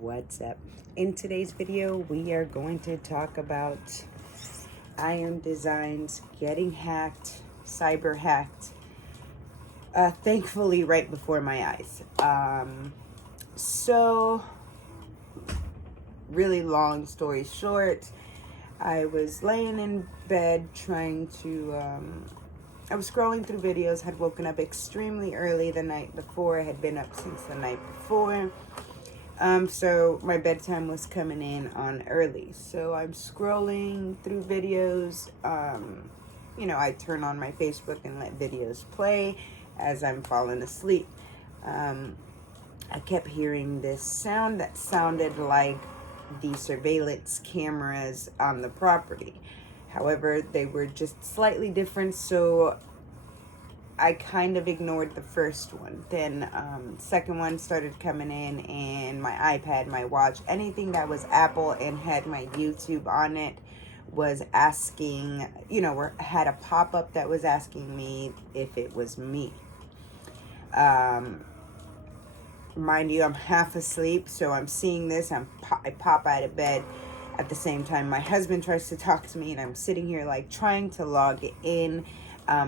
What's up? In today's video, we are going to talk about Iron Designs getting hacked, cyber hacked, thankfully right before my eyes. So, really long story short, I was laying in bed trying to, I was scrolling through videos, had woken up extremely early the night before. I had been up since the night before. So my bedtime was coming in on early. So I'm scrolling through videos. I turn on my Facebook and let videos play as I'm falling asleep. I kept hearing this sound that sounded like the surveillance cameras on the property. However, they were just slightly different, so I kind of ignored the first one. Then second one started coming in, and my iPad, my watch, anything that was Apple and had my YouTube on it was asking, or had a pop-up that was asking me if it was me. Mind you, I'm half asleep, so I'm seeing this. I pop out of bed. At the same time, my husband tries to talk to me, and I'm sitting here like trying to log in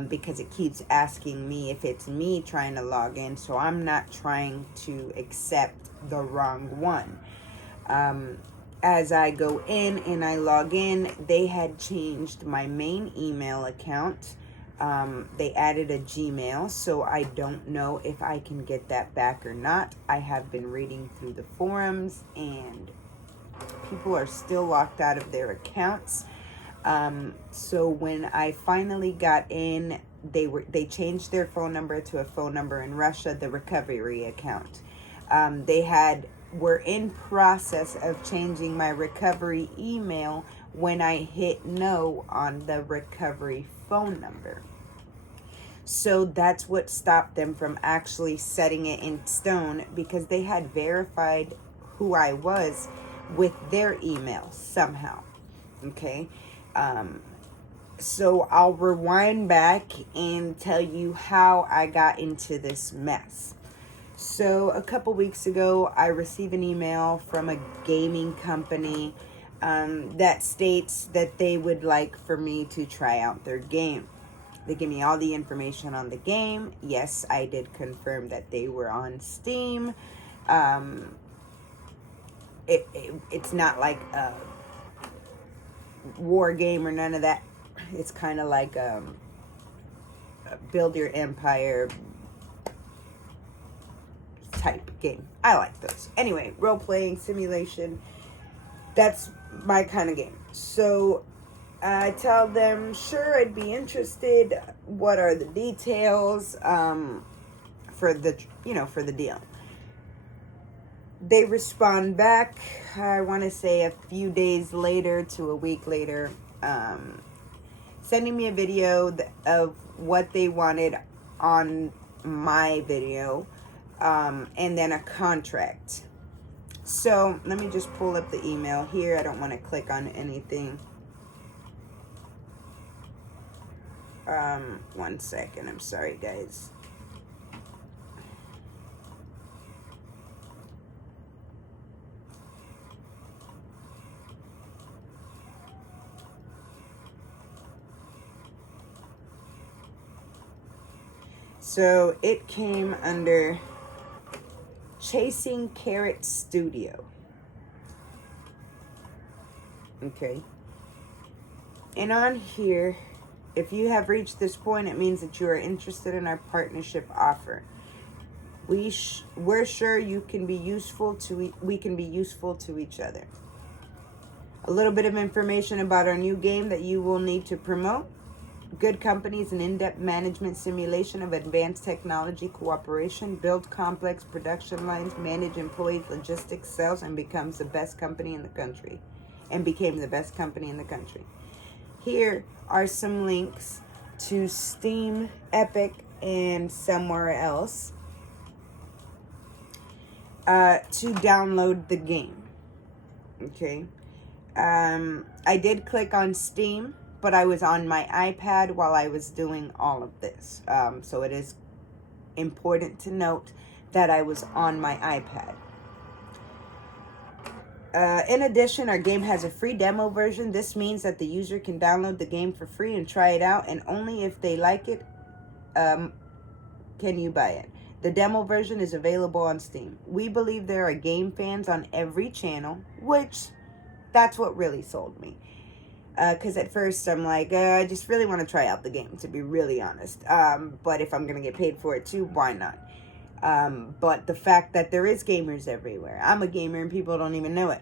because it keeps asking me if it's me trying to log in. So I'm not trying to accept the wrong one. As I go in and I log in, they had changed my main email account. They added a Gmail, so I don't know if I can get that back or not. I have been reading through the forums, and people are still locked out of their accounts. So when I finally got in, they changed their phone number to a phone number in Russia, the recovery account. Were in process of changing my recovery email when I hit no on the recovery phone number. So that's what stopped them from actually setting it in stone, because they had verified who I was with their email somehow. Okay. So I'll rewind back and tell you how I got into this mess. So a couple weeks ago, I received an email from a gaming company that states that they would like for me to try out their game. They give me all the information on the game. Yes, I did confirm that they were on Steam. It's not like a war game or none of that. It's kind of like a build your empire type game. I like those. Anyway, role-playing simulation. That's my kind of game. So I tell them, sure, I'd be interested. What are the details for the deal? They respond back, I want to say a few days later to a week later, sending me a video of what they wanted on my video, and then a contract. So let me just pull up the email here. I don't want to click on anything. 1 second. I'm sorry, guys. So it came under Chasing Carrot Studio. Okay. And on here, if you have reached this point, it means that you are interested in our partnership offer. We're sure you can be useful we can be useful to each other. A little bit of information about our new game that you will need to promote. Good companies and in-depth management simulation of advanced technology cooperation, build complex production lines, manage employees, logistics, sales, and became the best company in the country. Here are some links to Steam, Epic, and somewhere else to download the game. Okay. I did click on Steam, but I was on my iPad while I was doing all of this. So it is important to note that I was on my iPad. In addition, our game has a free demo version. This means that the user can download the game for free and try it out, and only if they like it can you buy it. The demo version is available on Steam. We believe there are game fans on every channel, which that's what really sold me. Because at first I'm like, I just really want to try out the game, to be really honest. But if I'm going to get paid for it too, why not? But the fact that there is gamers everywhere. I'm a gamer and people don't even know it.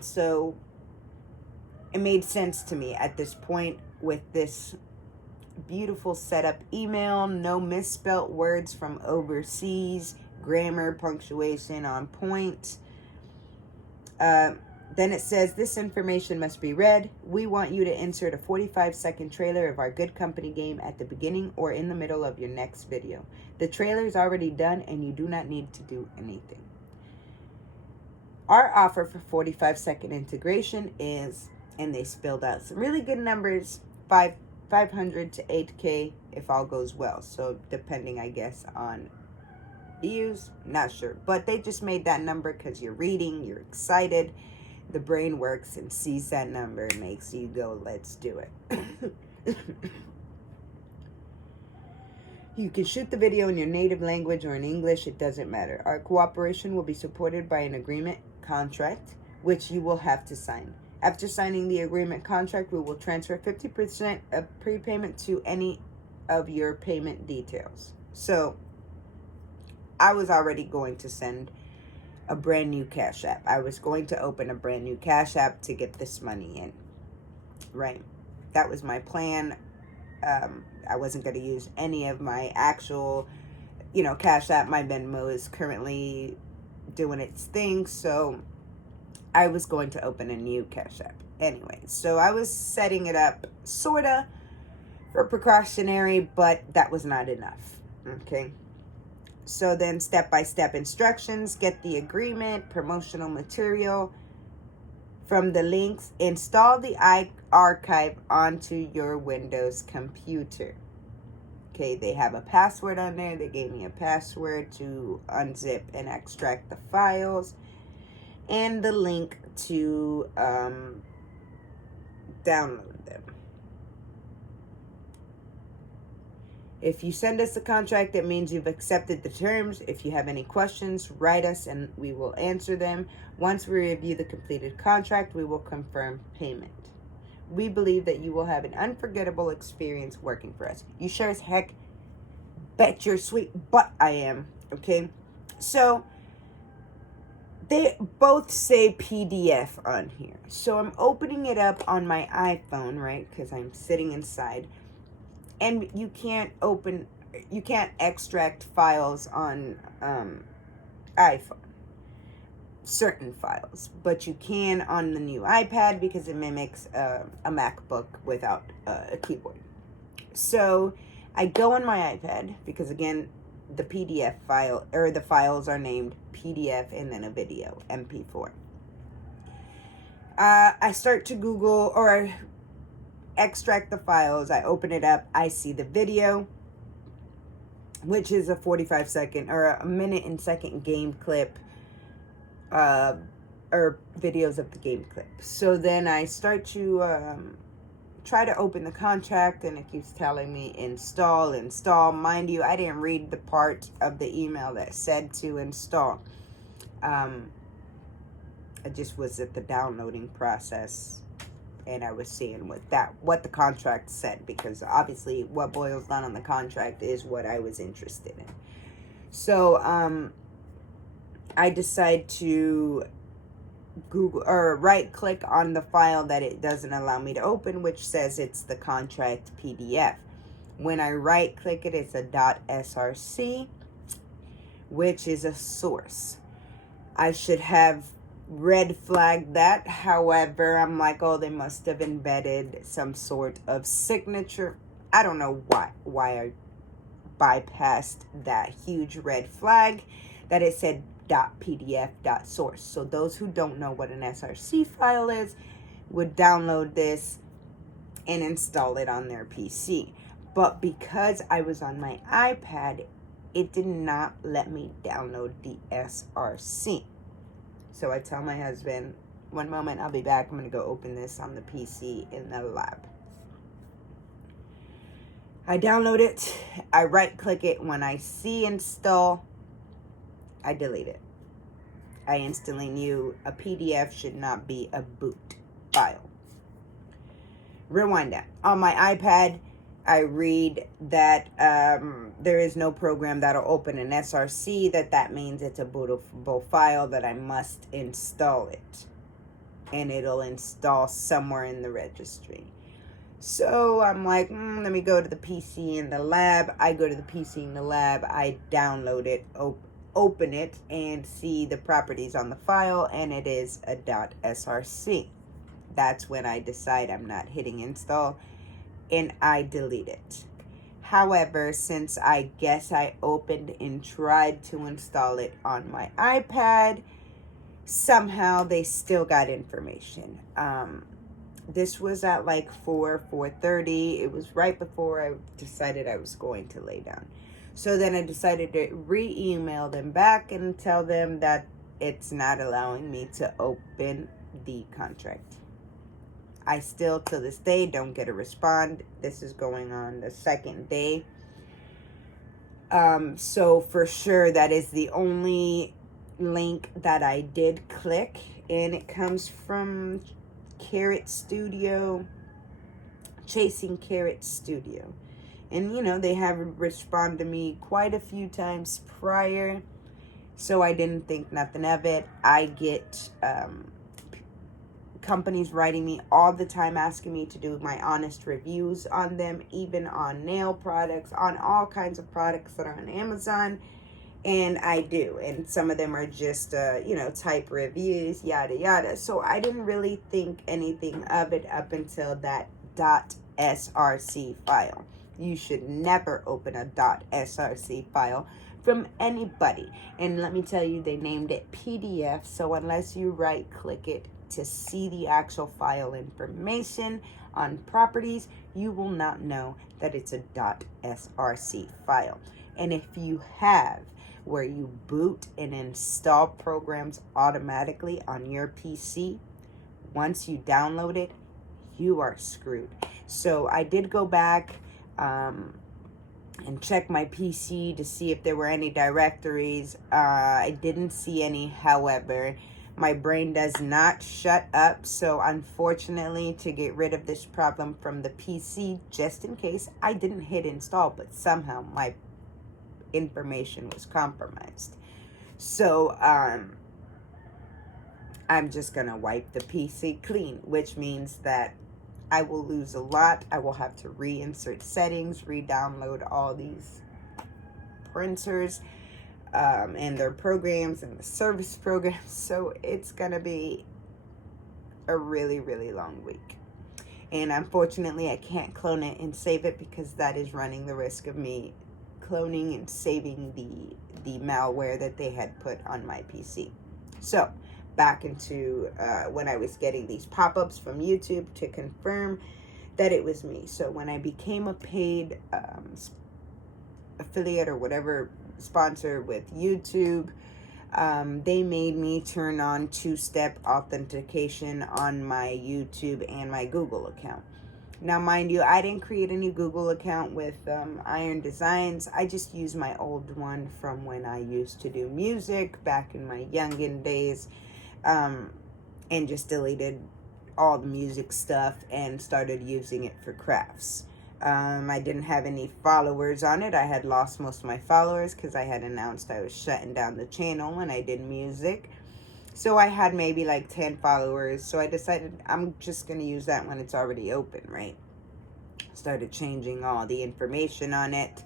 So it made sense to me at this point with this beautiful setup email, no misspelt words from overseas, grammar, punctuation on point. Then it says, this information must be read. We want you to insert a 45-second trailer of our Good Company game at the beginning or in the middle of your next video. The trailer is already done and you do not need to do anything. Our offer for 45-second integration is, and they spelled out some really good numbers, 500 to 8K if all goes well. So depending, I guess, on views, not sure. But they just made that number because you're reading, you're excited. The brain works and sees that number and makes you go, let's do it. You can shoot the video in your native language or in English, it doesn't matter. Our cooperation will be supported by an agreement contract, which you will have to sign. After signing the agreement contract, we will transfer 50% of prepayment to any of your payment details. So, I was already going to send a brand new Cash App. I was going to open a brand new Cash App to get this money in. Right. That was my plan. I wasn't going to use any of my actual, Cash App. My Venmo is currently doing its thing. So I was going to open a new Cash App. Anyway, so I was setting it up sorta for precautionary, but that was not enough. Okay. So then step-by-step instructions, get the agreement, promotional material from the links, install the archive onto your Windows computer. Okay, they have a password on there. They gave me a password to unzip and extract the files and the link to download them. If you send us a contract, it means you've accepted the terms. If you have any questions, write us and we will answer them. Once we review the completed contract, we will confirm payment. We believe that you will have an unforgettable experience working for us. You sure as heck bet your sweet butt I am. Okay? So, they both say PDF on here. So, I'm opening it up on my iPhone, right? Because I'm sitting inside. And you can't extract files on iPhone, certain files, but you can on the new iPad because it mimics a MacBook without a keyboard. So I go on my iPad because, again, the PDF file, or the files are named PDF and then a video, MP4. I start to Google or extract the files. I open it up. I see the video, which is a 45-second or a minute and second game clip, or videos of the game clip. So then I start to try to open the contract, and it keeps telling me install. Mind you, I didn't read the part of the email that said to install. I just was at the downloading process. And I was seeing what the contract said, because obviously what boils down on the contract is what I was interested in. So I decide to Google or right click on the file that it doesn't allow me to open, which says it's the contract PDF. When I right click it, it's a .src, which is a source. I should have red flag that. However, I'm like, oh, they must have embedded some sort of signature. I don't know why I bypassed that huge red flag that it said .pdf.source. So those who don't know what an SRC file is would download this and install it on their PC. But because I was on my iPad, it did not let me download the SRC. So I tell my husband, One moment, I'll be back. I'm going to go open this on the PC in the lab. I download it. I right click it. When I see install, I delete it. I instantly knew a PDF should not be a boot file. Rewind that. On my iPad, I read that there is no program that'll open an SRC, that means it's a bootable file, that I must install it. And it'll install somewhere in the registry. So I'm like, let me go to the PC in the lab. I go to the PC in the lab. I download it, open it, and see the properties on the file, and it is a .src. That's when I decide I'm not hitting install, and I delete it. However, since I guess I opened and tried to install it on my iPad, somehow they still got information. This was at like 4:30. It was right before I decided I was going to lay down. So then I decided to re-email them back and tell them that it's not allowing me to open the contract. I still, to this day, don't get a response. This is going on the second day. So for sure, that is the only link that I did click. And it comes from Carrot Studio, Chasing Carrot Studio. And, you know, they have responded to me quite a few times prior. So I didn't think nothing of it. I get companies writing me all the time asking me to do my honest reviews on them, even on nail products, on all kinds of products that are on Amazon. And I do. And some of them are just, type reviews, yada, yada. So I didn't really think anything of it up until that .src file. You should never open a .src file from anybody. And let me tell you, they named it PDF. So unless you right click it to see the actual file information on properties, you will not know that it's a .src file. And if you have where you boot and install programs automatically on your PC, once you download it, you are screwed. So I did go back and check my PC to see if there were any directories. I didn't see any. However, my brain does not shut up. So unfortunately, to get rid of this problem from the PC, just in case, I didn't hit install, but somehow my information was compromised. So I'm just gonna wipe the PC clean, which means that I will lose a lot. I will have to reinsert settings, re-download all these printers and their programs and the service programs. So it's gonna be a really, really long week. And unfortunately, I can't clone it and save it because that is running the risk of me cloning and saving the malware that they had put on my PC. So back into when I was getting these pop-ups from YouTube to confirm that it was me. So when I became a paid affiliate or whatever sponsor with YouTube, they made me turn on two-step authentication on my YouTube and my Google account. Now, mind you, I didn't create a new Google account with Iron Designs. I just used my old one from when I used to do music back in my youngin' days, and just deleted all the music stuff and started using it for crafts. I didn't have any followers on it. I had lost most of my followers because I had announced I was shutting down the channel when I did music. So I had maybe like 10 followers. So I decided I'm just going to use that when it's already open, right? Started changing all the information on it.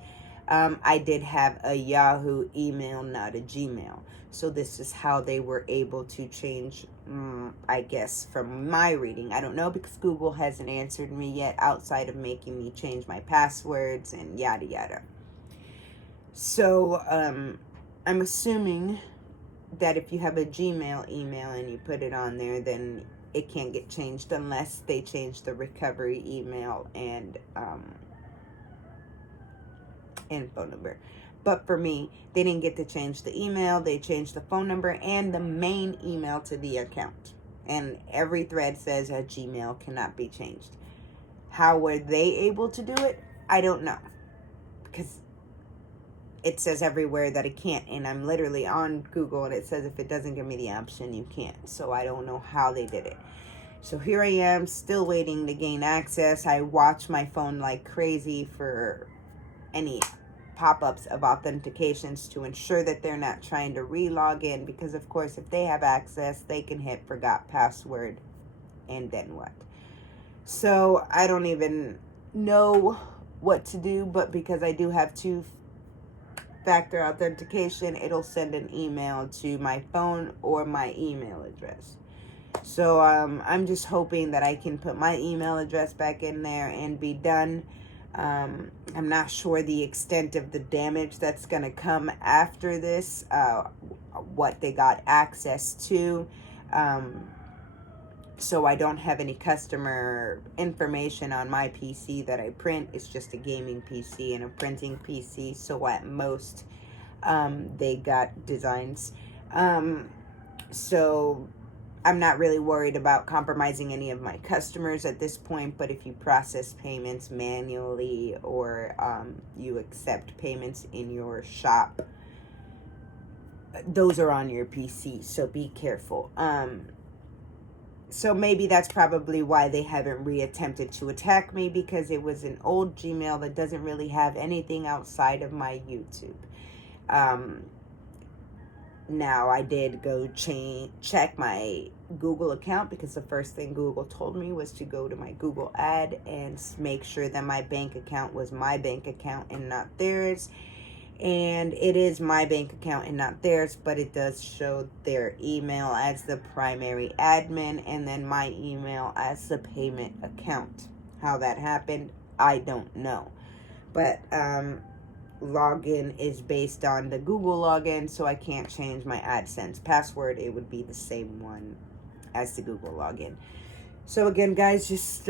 I did have a Yahoo email, not a Gmail. So this is how they were able to change, I guess, from my reading. I don't know because Google hasn't answered me yet outside of making me change my passwords and yada yada. So I'm assuming that if you have a Gmail email and you put it on there, then it can't get changed unless they change the recovery email and phone number. But for me, they didn't get to change the email. They changed the phone number and the main email to the account. And every thread says a Gmail cannot be changed. How were they able to do it? I don't know. Because it says everywhere that it can't. And I'm literally on Google and it says if it doesn't give me the option, you can't. So I don't know how they did it. So here I am, still waiting to gain access. I watch my phone like crazy for any pop-ups of authentications to ensure that they're not trying to re-log in, because of course if they have access they can hit forgot password, and then what? So I don't even know what to do, but because I do have two-factor authentication, it'll send an email to my phone or my email address. So I'm just hoping that I can put my email address back in there and be done. I'm not sure the extent of the damage that's going to come after this, what they got access to. So I don't have any customer information on my PC that I print. It's just a gaming PC and a printing PC. So at most, they got designs. So I'm not really worried about compromising any of my customers at this point, but if you process payments manually or you accept payments in your shop, those are on your PC, so be careful. So maybe that's probably why they haven't reattempted to attack me, because it was an old Gmail that doesn't really have anything outside of my YouTube. Now, I did go check my Google account, because the first thing Google told me was to go to my Google ad and make sure that my bank account was my bank account and not theirs. And it is my bank account and not theirs, but it does show their email as the primary admin and then my email as the payment account. How that happened, I don't know. But login is based on the Google login, so I can't change my AdSense password. It would be the same one as the Google login. So again, guys, just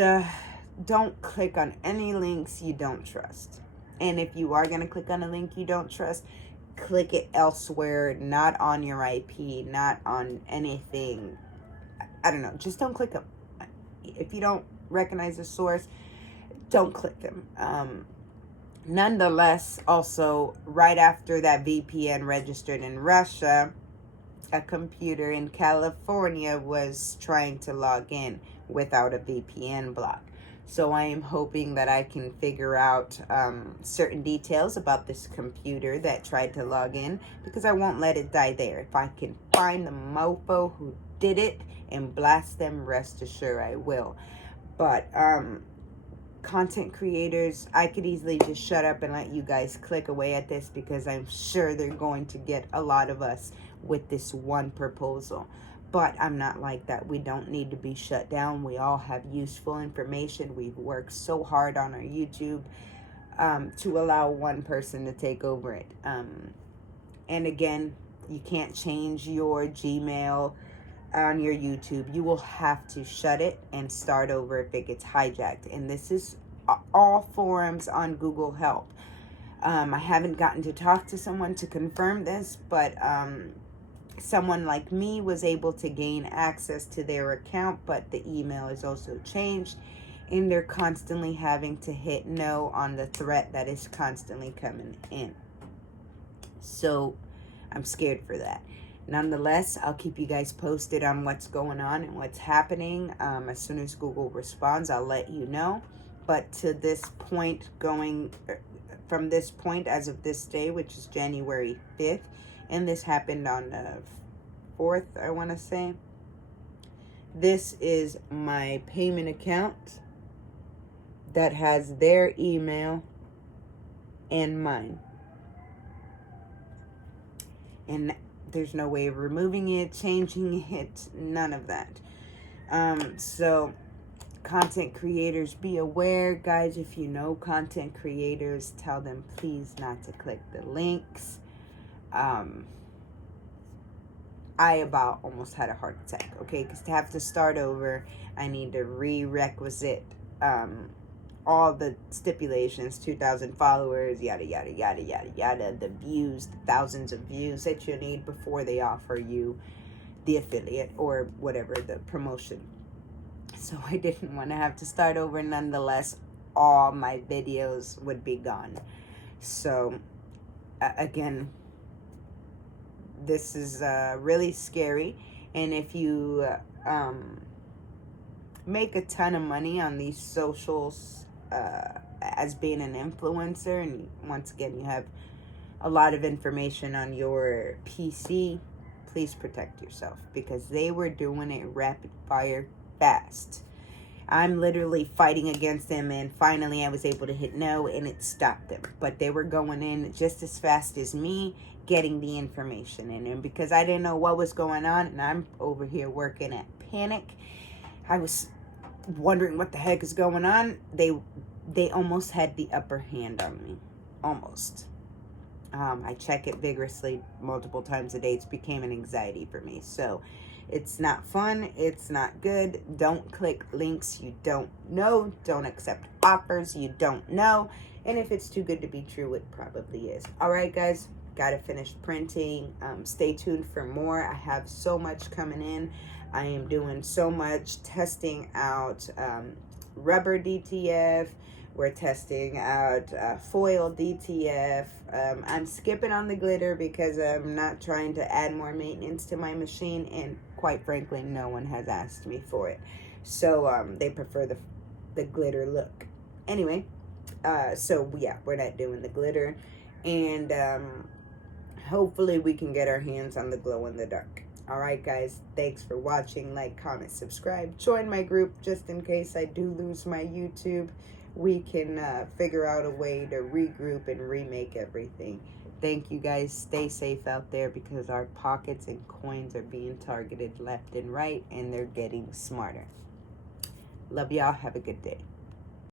don't click on any links you don't trust. And if you are going to click on a link you don't trust, click it elsewhere, not on your IP, not on anything. I don't know, just don't click them. If you don't recognize the source, don't click them. Nonetheless, also, right after that VPN registered in Russia, a computer in California was trying to log in without a VPN block. So I am hoping that I can figure out certain details about this computer that tried to log in, because I won't let it die there. If I can find the mofo who did it and blast them, rest assured I will. But content creators, I could easily just shut up and let you guys click away at this, because I'm sure they're going to get a lot of us with this one proposal. But I'm not like that. We don't need to be shut down. We all have useful information. We've worked so hard on our YouTube to allow one person to take over it. And again, you can't change your Gmail on your YouTube. You will have to shut it and start over if it gets hijacked. And this is all forums on Google Help. I haven't gotten to talk to someone to confirm this, but someone like me was able to gain access to their account, but the email is also changed, and they're constantly having to hit no on the threat that is constantly coming in. So I'm scared for that. Nonetheless, I'll keep you guys posted on what's going on and what's happening. As soon as Google responds, I'll let you know. But to this point, from this point as of this day, which is January 5th, and this happened on the 4th, I want to say. This is my payment account that has their email and mine. And there's no way of removing it, changing it, none of that. So content creators, be aware. Guys, if you know content creators, tell them please not to click the links. I about almost had a heart attack, okay? Because to have to start over, I need to requisite all the stipulations, 2,000 followers, yada, yada, yada, yada, yada, the views, the thousands of views that you need before they offer you the affiliate or whatever, the promotion. So I didn't want to have to start over. Nonetheless, all my videos would be gone. So again, this is really scary. And if you make a ton of money on these socials as being an influencer, and once again you have a lot of information on your PC, please protect yourself, because they were doing it rapid fire fast. I'm literally fighting against them, and finally I was able to hit no and it stopped them. But they were going in just as fast as me getting the information in. And because I didn't know what was going on, and I'm over here working at Panic, I was wondering what the heck is going on. They almost had the upper hand on me. Almost. I check it vigorously multiple times a day. It's became an anxiety for me. So it's not fun. It's not good. Don't click links you don't know. Don't accept offers you don't know. And if it's too good to be true, it probably is. All right, guys. Got to finish printing. Stay tuned for more. I have so much coming in. I am doing so much testing out rubber DTF. We're testing out foil DTF. I'm skipping on the glitter because I'm not trying to add more maintenance to my machine, and quite frankly, no one has asked me for it. So they prefer the glitter look. Anyway, so yeah, we're not doing the glitter, and hopefully we can get our hands on the glow in the dark. All right, guys, thanks for watching. Like, comment, subscribe. Join my group just in case I do lose my YouTube. We can figure out a way to regroup and remake everything. Thank you, guys. Stay safe out there, because our pockets and coins are being targeted left and right, and they're getting smarter. Love y'all. Have a good day.